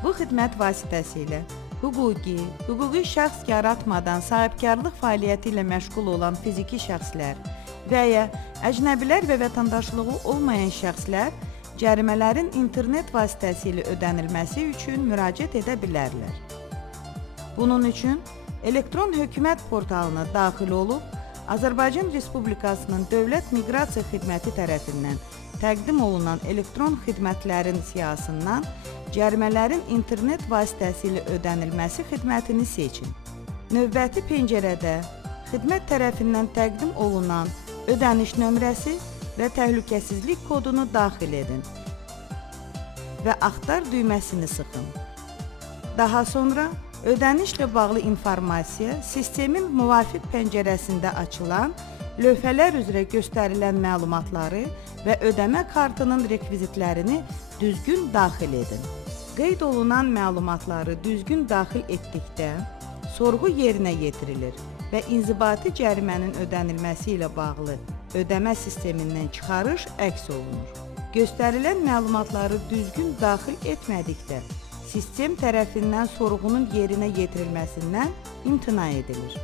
Bu xidmət vasitəsilə hüquqi şəxs yaratmadan sahibkarlıq fəaliyyəti ilə məşğul olan fiziki şəxslər və ya əcnəbilər və vətəndaşlığı olmayan şəxslər cərimələrin internet vasitəsilə ödənilməsi üçün müraciət edə bilərlər. Bunun üçün elektron hökumət portalına daxil olub, Azərbaycan Respublikasının Dövlət Miqrasiya Xidməti tərəfindən təqdim olunan elektron xidmətlərin siyahısından cərimələrin internet vasitəsilə ödənilməsi xidmətini seçin. Növbəti pəncərədə xidmət tərəfindən təqdim olunan ödəniş nömrəsi və təhlükəsizlik kodunu daxil edin və axtar düyməsini sıxın. Daha sonra ödənişlə bağlı informasiya sistemin müvafiq pəncərəsində açılan lövhələr üzrə göstərilən məlumatları və ödəmə kartının rekvizitlərini düzgün daxil edin. Qeyd olunan məlumatları düzgün daxil etdikdə sorğu yerinə yetirilir və inzibati cərimənin ödənilməsi ilə bağlı ödəmə sistemindən çıxarış əks olunur. Göstərilən məlumatları düzgün daxil etmədikdə sistem tərəfindən sorğunun yerinə yetirilməsindən imtina edilir.